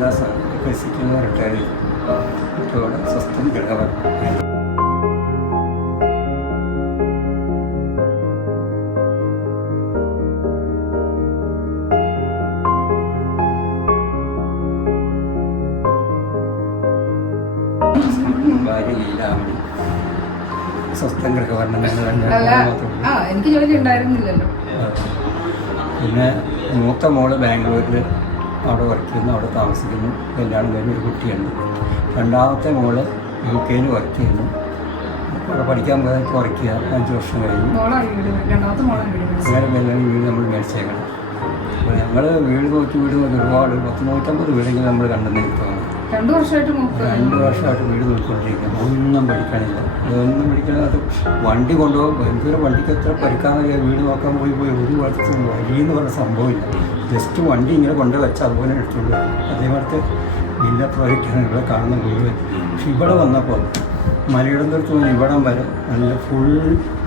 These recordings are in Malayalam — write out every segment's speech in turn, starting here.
മോഹൻദാസ് വികസിക്കുന്ന റിട്ടയർ ചെയ്തു. ഇപ്പോൾ ഇവിടെ സ്വസ്ഥം ഗൃഹവർ ഭാര്യ ലീലാമണി സ്വസ്ഥം ഗൃഹവർണ്ണം എനിക്ക് ജോലി ഉണ്ടായിരുന്നില്ലല്ലോ. പിന്നെ മൂത്ത മോള് ബാംഗ്ലൂരിൽ അവിടെ വർക്ക് ചെയ്യുന്നു, അവിടെ താമസിക്കുന്നു, കല്യാണം കഴിഞ്ഞ ഒരു കുട്ടിയുണ്ട്. രണ്ടാമത്തെ മോള് UK വർക്ക് ചെയ്യുന്നു, അവിടെ പഠിക്കാൻ പോയാൽ വർക്ക് ചെയ്യുക 5 വർഷം കഴിഞ്ഞു. അങ്ങനെ വീട് നമ്മൾ മേടിച്ചേക്കണം. അപ്പോൾ ഞങ്ങൾ വീട് നോക്കി ഒരുപാട് 150 വീടെങ്കിലും നമ്മൾ കണ്ടെന്ന് എനിക്ക് തോന്നുന്നു. 2 വർഷമായിട്ട് വീട് നോക്കിക്കൊണ്ടിരിക്കുന്നു. ഒന്നും പഠിക്കാനില്ല, ഒന്നും പഠിക്കാനത് വണ്ടി കൊണ്ടുപോകും. എന്തൊരു വണ്ടിക്ക് എത്ര പഠിക്കാമെന്നറിയ. വീട് നോക്കാൻ പോയി ഒരു വർഷം വഴിയെന്ന് പറഞ്ഞ സംഭവമില്ല. ജസ്റ്റ് വണ്ടി ഇങ്ങനെ കൊണ്ടുപോയി വെച്ചാൽ അതുപോലെ എടുത്തുകൊണ്ട് വരും. അതേപോലത്തെ ജില്ലാ പ്രോജക്റ്റാണ് ഇവിടെ കാണുന്ന മുഴുവൻ. പക്ഷെ ഇവിടെ വന്നപ്പോൾ മലയിടത്തോട്ട് പോയി ഇവിടം വരെ നല്ല ഫുൾ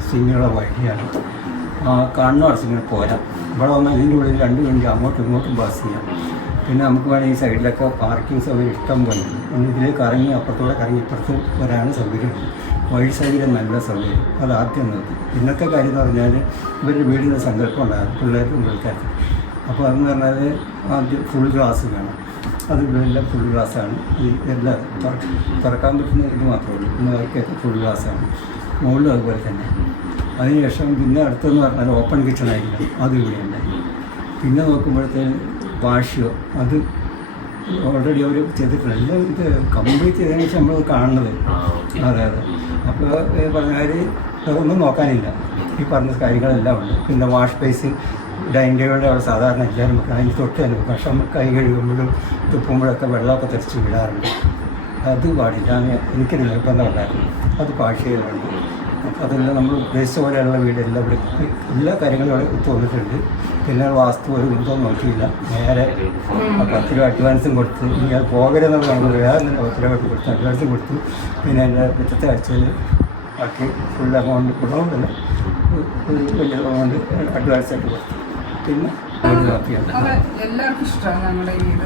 സിങ്ങുള്ള വഴിയാണ്. കാണുന്ന അടച്ചിങ്ങനെ പോരാ. ഇവിടെ വന്നാൽ ഇതിൻ്റെ ഉള്ളിൽ 2 മിനിറ്റ് അങ്ങോട്ടും ഇങ്ങോട്ടും ബസ് ചെയ്യാം. പിന്നെ നമുക്ക് വേണമെങ്കിൽ ഈ സൈഡിലൊക്കെ പാർക്കിംഗ് സൗകര്യം ഇഷ്ടം പോലെ. ഇതിലേക്ക് കറങ്ങി അപ്പുറത്തൂടെ കറങ്ങി ഇപ്പുറത്ത് വരാനും സൗകര്യം. വഴി സൗകര്യം നല്ല സൗകര്യം. അത് ആദ്യം നോക്കി. ഇന്നത്തെ കാര്യം എന്ന് പറഞ്ഞാൽ ഇവരുടെ വീടിൻ്റെ സങ്കല്പം ഉണ്ടാകും പിള്ളേർക്കും പിള്ളേർക്ക്. അപ്പോൾ അതെന്ന് പറഞ്ഞാൽ ആദ്യം ഫുൾ ഗ്ലാസ് വേണം. അത് ഇവിടെയെല്ലാം ഫുൾ ഗ്ലാസ്സാണ്. ഈ എല്ലാം തുറക്കാൻ പറ്റുന്ന ഇത് മാത്രമേ ഉള്ളൂ. ഇന്ന് അവർക്കൊക്കെ ഫുൾ ഗ്ലാസ്സാണ്. മുകളിലും അതുപോലെ തന്നെ. അതിനുശേഷം പിന്നെ അടുത്തെന്ന് പറഞ്ഞാൽ ഓപ്പൺ കിച്ചൺ ആയിരിക്കും. അത് ഇവിടെ ഉണ്ടായി. പിന്നെ നോക്കുമ്പോഴത്തേന് വാഷ്യോ അത് ഓൾറെഡി അവർ ചെയ്തിട്ടുണ്ട്. എല്ലാം ഇത് കംപ്ലീറ്റ് ചെയ്തതിനു ശേഷം നമ്മൾ കാണുന്നത്. അതെ. അപ്പോൾ പറഞ്ഞ കാര്യം ഒന്നും നോക്കാനില്ല. ഈ പറഞ്ഞ കാര്യങ്ങളെല്ലാം ഉണ്ട്. പിന്നെ വാഷ് ബേസിൻ ഡൈനിങ് ടേബിളിൻ്റെ അവിടെ സാധാരണ എല്ലാവരും വെക്കണം. അതിന് തൊട്ട് തന്നെ വെക്കണം. പക്ഷെ നമ്മൾ കൈ കഴുകുമ്പോഴും തുപ്പുമ്പോഴൊക്കെ വെള്ളമൊക്കെ തെറിച്ച് വിടാറുണ്ട്. അത് പാടില്ല. എനിക്കൊരു നിർബന്ധം ഉണ്ടായിരുന്നു. അത് പാഴ്ചയിലുണ്ട്. അതെല്ലാം നമ്മൾ ഉദ്ദേശിച്ച പോലെയുള്ള വീടെല്ലാം ഇവിടെ എല്ലാ കാര്യങ്ങളും ഇവിടെ തോന്നിയിട്ടുണ്ട്. പിന്നെ വാസ്തു ഒരു കുന്തം നോക്കിയില്ല. നേരെ 10 രൂപ അഡ്വാൻസും കൊടുത്ത് ഇനി അത് പോകരുതെന്നുള്ള നമ്മൾ വേറെ 10 രൂപ കൊടുത്ത് അഡ്വാൻസും കൊടുത്തു. പിന്നെ എൻ്റെ പിറ്റത്തെ ആഴ്ചയിൽ ബാക്കി ഫുൾ എമൗണ്ട് കൊടുക്കുന്നില്ല, വലിയ എമൗണ്ട് അഡ്വാൻസായിട്ട് കൊടുത്തു. പിന്നെ വീട് നോക്കിയാണ്. എല്ലാവർക്കും ഇഷ്ടമാണ് നമ്മുടെ വീട്.